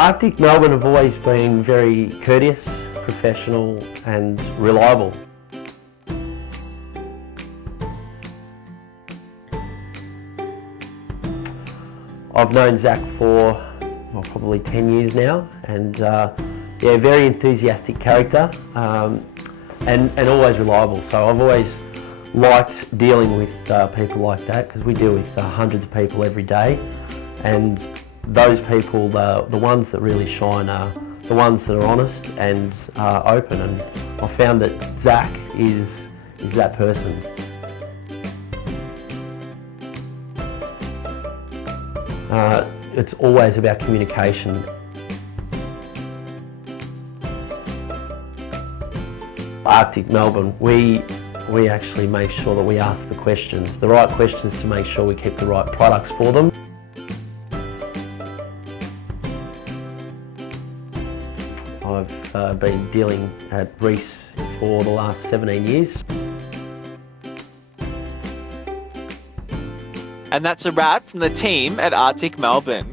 Arctic Melbourne have always been very courteous, professional and reliable. I've known Zach for probably 10 years now, and yeah, very enthusiastic character and always reliable. So I've always liked dealing with people like that, because we deal with hundreds of people every day, and those people, the ones that really shine are the ones that are honest and open, and I found that Zach is that person. It's always about communication. Arctic Melbourne, we actually make sure that we ask the questions, the right questions, to make sure we keep the right products for them. I've been dealing at Reese for the last 17 years. And that's a wrap from the team at Arctic Melbourne.